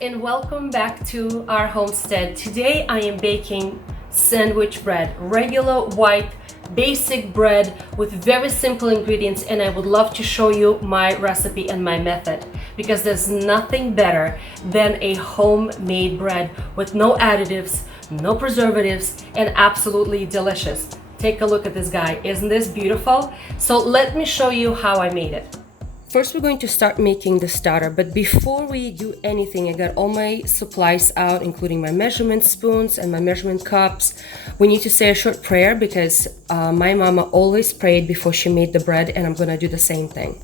and welcome back to our homestead. Today I am baking sandwich bread, regular white basic bread with very simple ingredients, and I would love to show you my recipe and my method because there's nothing better than a homemade bread with no additives, no preservatives, and absolutely delicious. Take a look at this guy. Isn't this beautiful? So let me show you how I made it. First, we're going to start making the starter, but before we do anything, I got all my supplies out, including my measurement spoons and my measurement cups. We need to say a short prayer because my mama always prayed before she made the bread, and I'm gonna do the same thing.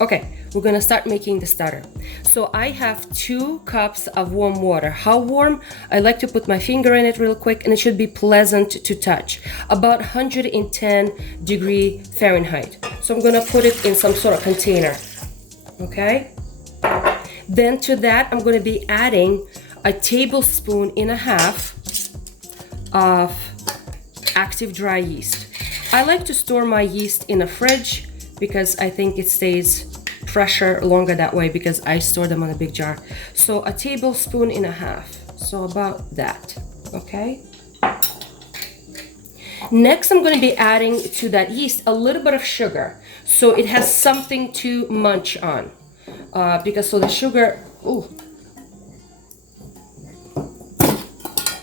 Okay, we're gonna start making the starter. So I have 2 cups of warm water. How warm? I like to put my finger in it real quick, and it should be pleasant to touch. About 110 degree Fahrenheit. So I'm gonna put it in some sort of container, okay? Then to that, I'm gonna be adding a tablespoon and a half of active dry yeast. I like to store my yeast in a fridge because I think it stays fresher longer that way because I store them on a big jar. So a tablespoon and a half, so about that, okay? Next, I'm going to be adding to that yeast a little bit of sugar so it has something to munch on, because so the sugar,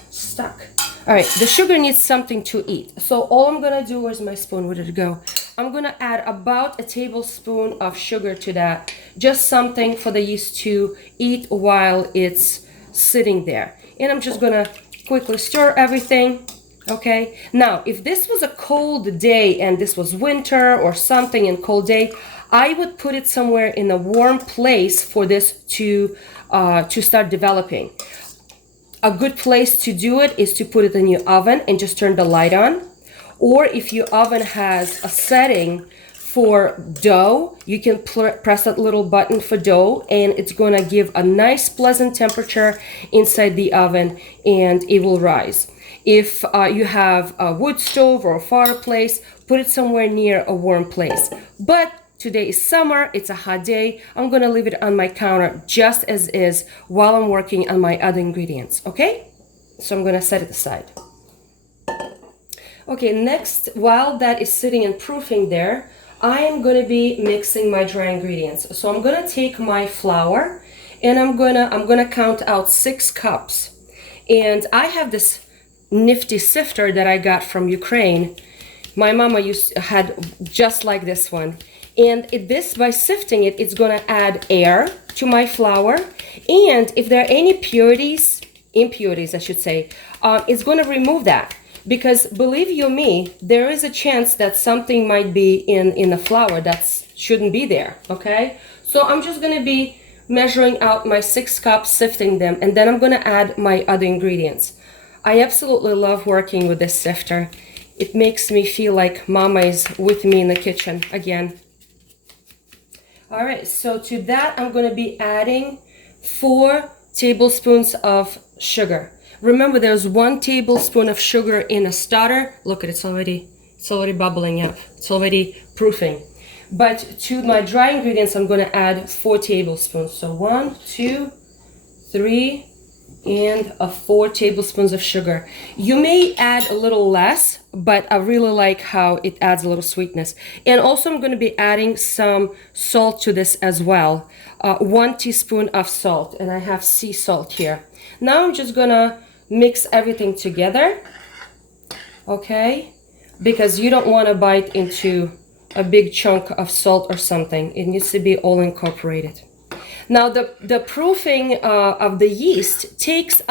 stuck. All right, the sugar needs something to eat. So all I'm gonna do, where's my spoon, where did it go? I'm gonna add about a tablespoon of sugar to that, just something for the yeast to eat while it's sitting there. And I'm just gonna quickly stir everything, okay? Now, if this was a cold day and this was winter or something and cold day, I would put it somewhere in a warm place for this to start developing. A good place to do it is to put it in your oven and just turn the light on. Or if your oven has a setting for dough, you can press that little button for dough, and it's gonna give a nice pleasant temperature inside the oven and it will rise. If you have a wood stove or a fireplace, put it somewhere near a warm place. But today is summer, it's a hot day. I'm gonna leave it on my counter just as is while I'm working on my other ingredients, okay? So I'm gonna set it aside. Okay, next, while that is sitting and proofing there, I am gonna be mixing my dry ingredients. So I'm gonna take my flour and I'm gonna count out 6 cups. And I have this nifty sifter that I got from Ukraine. My mama had just like this one. And by sifting it, it's gonna add air to my flour. And if there are any impurities I should say, it's gonna remove that. Because believe you me, there is a chance that something might be in the flour that shouldn't be there, okay? So I'm just gonna be measuring out my 6 cups, sifting them, and then I'm gonna add my other ingredients. I absolutely love working with this sifter. It makes me feel like mama is with me in the kitchen again. All right, so to that, I'm gonna be adding 4 tablespoons of sugar. Remember, there's 1 tablespoon of sugar in a starter. Look at it, it's already bubbling up. It's already proofing. But to my dry ingredients, I'm gonna add 4 tablespoons. So 1, 2, 3, and 4 tablespoons of sugar. You may add a little less, but I really like how it adds a little sweetness. And also I'm gonna be adding some salt to this as well. 1 teaspoon of salt, and I have sea salt here. Now I'm just gonna mix everything together, okay? Because you don't wanna bite into a big chunk of salt or something. It needs to be all incorporated. Now the proofing of the yeast takes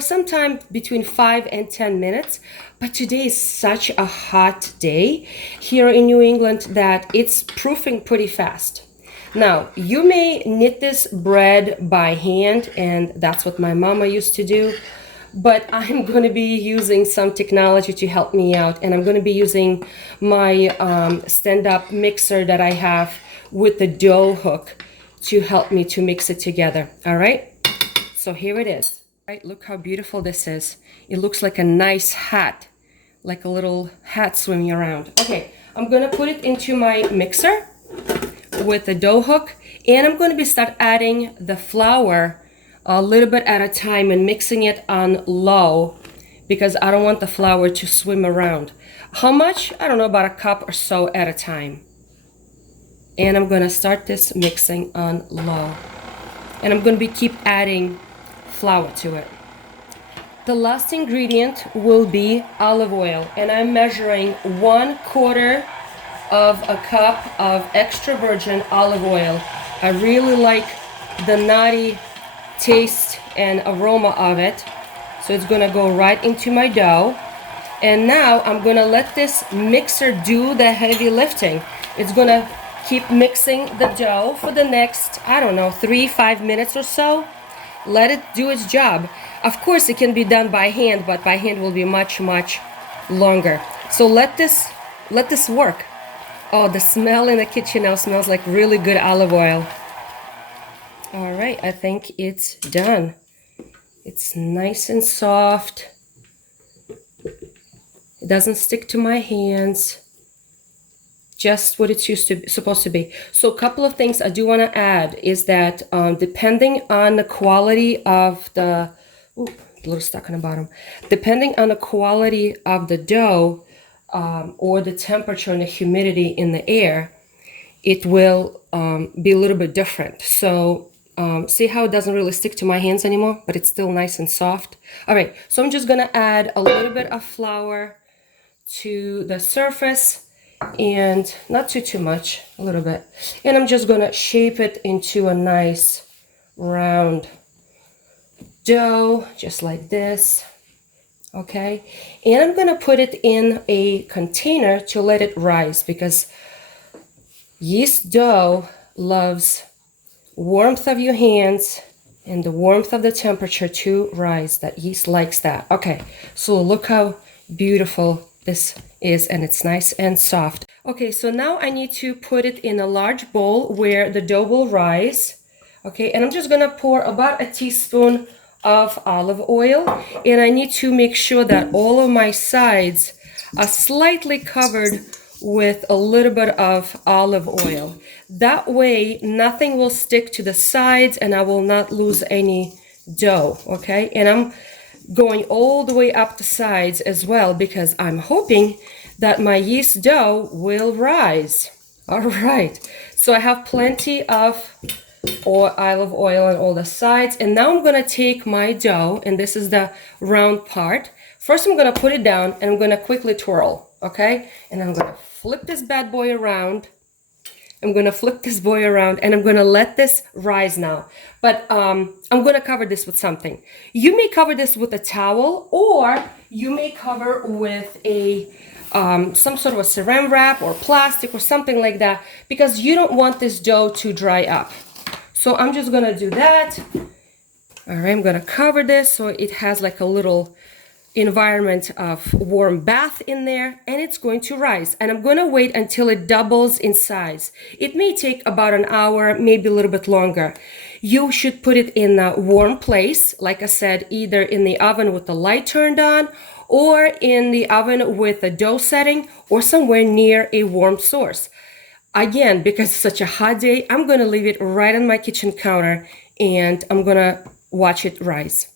sometime between 5 and 10 minutes, but today is such a hot day here in New England that it's proofing pretty fast. Now, you may knit this bread by hand, and that's what my mama used to do, but I'm going to be using some technology to help me out, and I'm going to be using my stand-up mixer that I have with the dough hook to help me to mix it together. All right, so here it is. All right, look how beautiful this is. It looks like a nice hat, like a little hat swimming around. Okay, I'm gonna put it into my mixer with the dough hook, and I'm gonna start adding the flour a little bit at a time and mixing it on low because I don't want the flour to swim around. How much? I don't know, about a cup or so at a time. And I'm gonna start this mixing on low. And I'm gonna keep adding flour to it. The last ingredient will be olive oil, and I'm measuring 1/4 of a cup of extra virgin olive oil. I really like the nutty taste and aroma of it, so it's gonna go right into my dough. And now I'm gonna let this mixer do the heavy lifting. It's gonna keep mixing the dough for the next, I don't know, 3-5 minutes or so. Let it do its job. Of course it can be done by hand, but by hand will be much longer. So let this work. Oh, the smell in the kitchen now smells like really good olive oil. All right, I think it's done. It's nice and soft. It doesn't stick to my hands. Just what it's supposed to be. So a couple of things I do want to add is that depending on the quality of the, ooh, a little stuck on the bottom. Depending on the quality of the dough or the temperature and the humidity in the air, it will be a little bit different. So see how it doesn't really stick to my hands anymore, but it's still nice and soft. All right, so I'm just gonna add a little bit of flour to the surface, and not too much, a little bit. And I'm just gonna shape it into a nice round dough, just like this. Okay, and I'm gonna put it in a container to let it rise, because yeast dough loves warmth of your hands and the warmth of the temperature to rise. That yeast likes that. Okay, so look how beautiful this is, and it's nice and soft. Okay, so now I need to put it in a large bowl where the dough will rise. Okay, and I'm just gonna pour about a teaspoon of olive oil, and I need to make sure that all of my sides are slightly covered with a little bit of olive oil. That way nothing will stick to the sides and I will not lose any dough. Okay, and I'm going all the way up the sides as well, because I'm hoping that my yeast dough will rise. All right, so I have plenty of olive oil on all the sides, and now I'm gonna take my dough, and this is the round part. First I'm gonna put it down and I'm gonna quickly twirl, okay? And I'm gonna flip this bad boy around. I'm gonna flip this boy around, and I'm gonna let this rise now. But I'm gonna cover this with something. You may cover this with a towel, or you may cover with a some sort of a saran wrap or plastic or something like that, because you don't want this dough to dry up. So I'm just gonna do that. All right, I'm gonna cover this so it has like a little environment of warm bath in there, and it's going to rise. And I'm going to wait until it doubles in size. It may take about an hour, maybe a little bit longer. You should put it in a warm place, like I said, either in the oven with the light turned on, or in the oven with a dough setting, or somewhere near a warm source. Again, because it's such a hot day, I'm going to leave it right on my kitchen counter, and I'm going to watch it rise.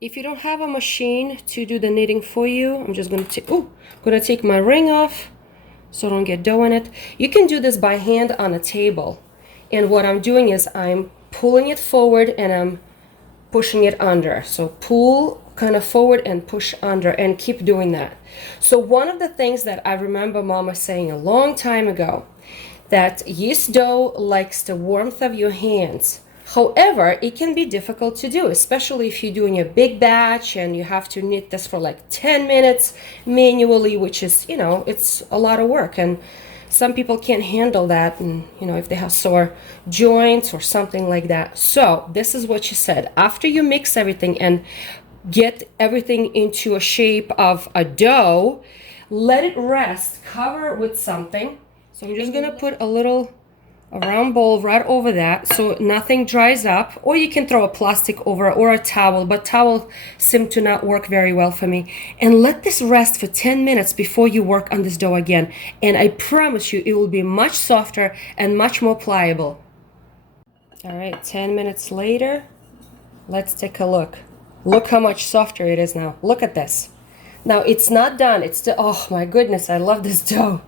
If you don't have a machine to do the kneading for you, I'm just going to take my ring off so I don't get dough in it. You can do this by hand on a table. And what I'm doing is I'm pulling it forward and I'm pushing it under. So pull kind of forward and push under, and keep doing that. So one of the things that I remember Mama saying a long time ago, that yeast dough likes the warmth of your hands. However, it can be difficult to do, especially if you're doing a big batch and you have to knead this for like 10 minutes manually, which is, it's a lot of work. And some people can't handle that, and, if they have sore joints or something like that. So this is what she said. After you mix everything and get everything into a shape of a dough, let it rest, cover it with something. So I'm just going to put a little a round bowl right over that so nothing dries up, or you can throw a plastic over or a towel, but towel seem to not work very well for me. And let this rest for 10 minutes before you work on this dough again, and I promise you it will be much softer and much more pliable. All right, 10 minutes later, let's take a look. Look how much softer it is now. Look at this. Now it's not done. It's still, oh my goodness, I love this dough.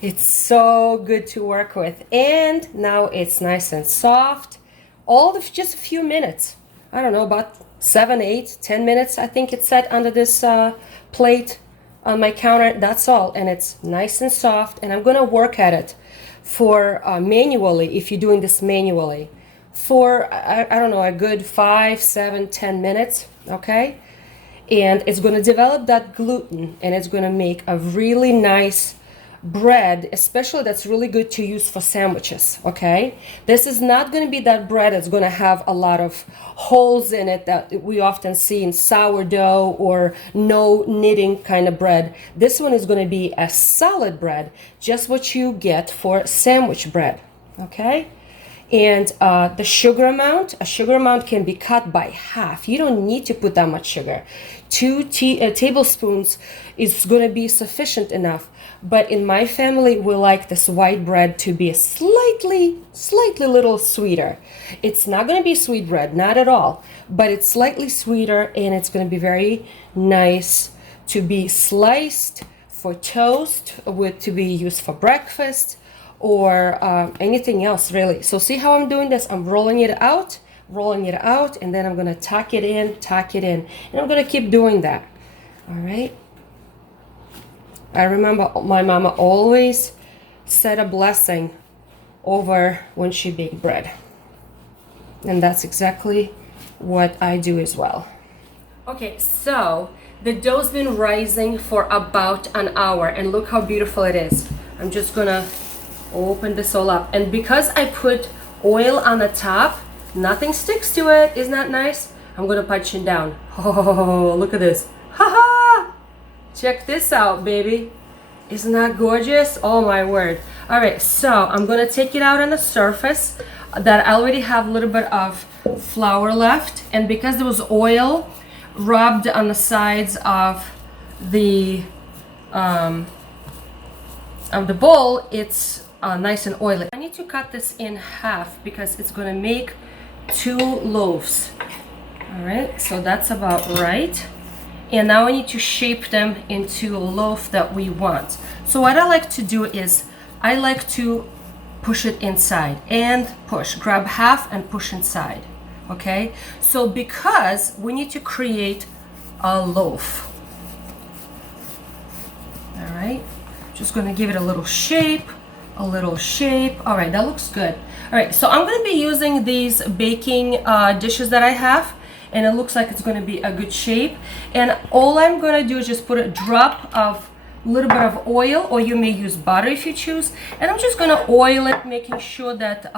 It's so good to work with. And now it's nice and soft. Just a few minutes. I don't know, about 7, 8, 10 minutes. I think it's set under this plate on my counter. That's all. And it's nice and soft. And I'm going to work at it for manually, if you're doing this manually, for, I don't know, a good 5, 7, 10 minutes. Okay? And it's going to develop that gluten, and it's going to make a really nice bread, especially that's really good to use for sandwiches. Okay, this is not going to be that bread that's going to have a lot of holes in it that we often see in sourdough or no kneading kind of bread. This one is going to be a solid bread, just what you get for sandwich bread. Okay, and the sugar amount, a sugar amount can be cut by half. You don't need to put that much sugar. 2 tablespoons is going to be sufficient enough. But in my family, we like this white bread to be slightly little sweeter. It's not going to be sweet bread, not at all, but it's slightly sweeter, and it's going to be very nice to be sliced for toast, to be used for breakfast, or anything else really. So see how I'm doing this? I'm rolling it out, and then I'm going to tuck it in, and I'm going to keep doing that. All right. I remember my mama always said a blessing over when she baked bread. And that's exactly what I do as well. Okay, so the dough's been rising for about an hour, and look how beautiful it is. I'm just gonna open this all up. And because I put oil on the top, nothing sticks to it. Isn't that nice? I'm gonna punch it down. Oh, look at this. Ha ha! Check this out, baby. Isn't that gorgeous? Oh my word. All right, so I'm gonna take it out on the surface that I already have a little bit of flour left, and because there was oil rubbed on the sides of the bowl, it's nice and oily. I need to cut this in half because it's gonna make 2 loaves. All right, so that's about right. And now I need to shape them into a loaf that we want. So what I like to do is I like to push it inside and push, grab half and push inside. Okay, so because we need to create a loaf. All right, just gonna give it a little shape. All right, that looks good. All right, so I'm gonna be using these baking dishes that I have, and it looks like it's going to be a good shape. And all I'm going to do is just put a drop of a little bit of oil, or you may use butter if you choose, and I'm just going to oil it, making sure that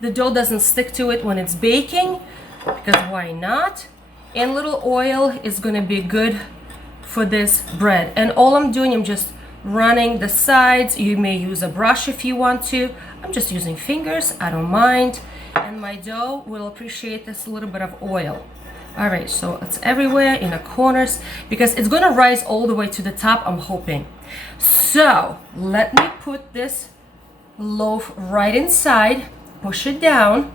the dough doesn't stick to it when it's baking, because why not? And a little oil is going to be good for this bread. And all I'm doing, I'm just running the sides. You may use a brush if you want to. I'm just using fingers, I don't mind. And my dough will appreciate this little bit of oil. All right, so it's everywhere in the corners because it's going to rise all the way to the top, I'm hoping. So let me put this loaf right inside, push it down,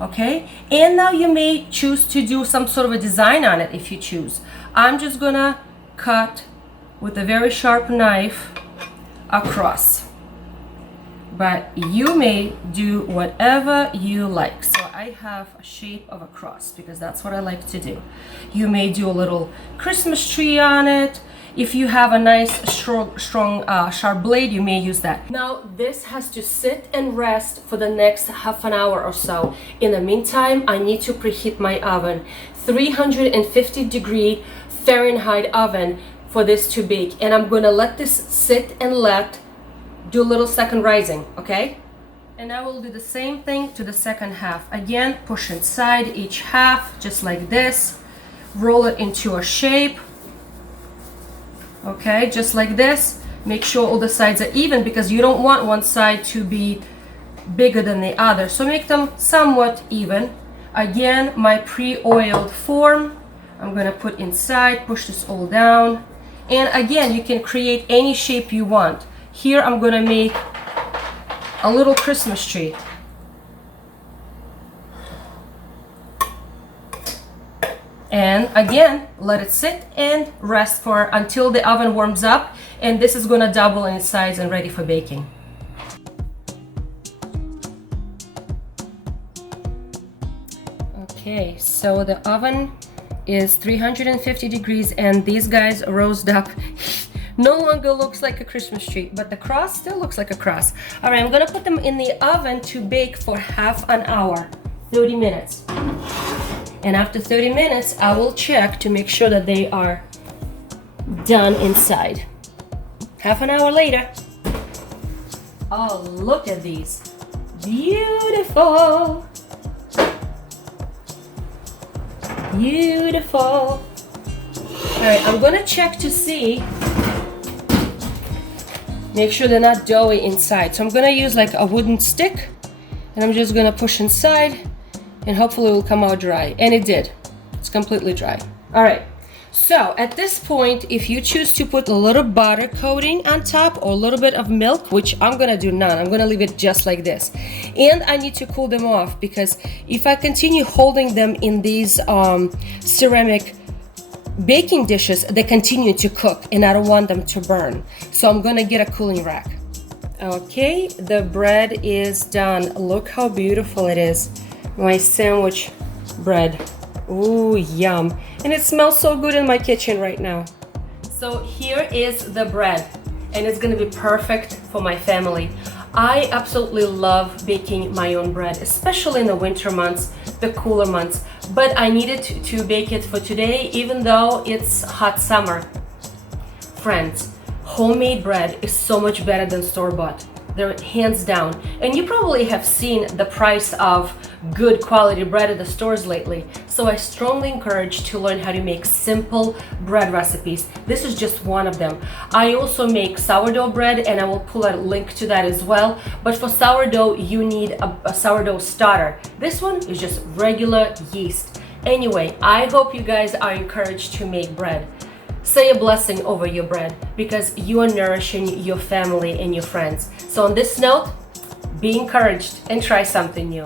okay? And now you may choose to do some sort of a design on it if you choose. I'm just gonna cut with a very sharp knife across. But you may do whatever you like. So I have a shape of a cross because that's what I like to do. You may do a little Christmas tree on it. If you have a nice strong sharp blade, you may use that. Now this has to sit and rest for the next half an hour or so. In the meantime, I need to preheat my oven. 350-degree Fahrenheit oven for this to bake. And I'm gonna let this sit and do a little second rising, okay? And I will do the same thing to the second half. Again, push inside each half, just like this. Roll it into a shape. Okay, just like this. Make sure all the sides are even because you don't want one side to be bigger than the other. So make them somewhat even. Again, my pre-oiled form, I'm gonna put inside, push this all down. And again, you can create any shape you want. Here I'm gonna make a little Christmas tree. And again, let it sit and rest for until the oven warms up, and this is gonna double in size and ready for baking. Okay, so the oven is 350 degrees and these guys rose up. No longer looks like a Christmas tree, but the cross still looks like a cross. All right, I'm gonna put them in the oven to bake for half an hour, 30 minutes. And after 30 minutes, I will check to make sure that they are done inside. Half an hour later. Oh, look at these. Beautiful. Beautiful. All right, I'm gonna check to see, make sure they're not doughy inside. So I'm gonna use like a wooden stick and I'm just gonna push inside and hopefully it will come out dry. And it did. It's completely dry. All right. So at this point, if you choose to put a little butter coating on top or a little bit of milk, which I'm gonna do none, I'm gonna leave it just like this. And I need to cool them off because if I continue holding them in these ceramic baking dishes, they continue to cook and I don't want them to burn. So I'm gonna get a cooling rack. Okay, the bread is done. Look how beautiful it is. My sandwich bread. Ooh, yum. And it smells so good in my kitchen right now. So here is the bread and it's gonna be perfect for my family. I absolutely love baking my own bread, especially in the winter months, the cooler months. But I needed to bake it for today, even though it's hot summer. Friends, homemade bread is so much better than store-bought. They're hands down. And you probably have seen the price of good quality bread at the stores lately. So I strongly encourage to learn how to make simple bread recipes. This is just one of them. I also make sourdough bread and I will pull a link to that as well. But for sourdough, you need a sourdough starter. This one is just regular yeast. Anyway, I hope you guys are encouraged to make bread. Say a blessing over your bread because you are nourishing your family and your friends. So on this note, be encouraged and try something new.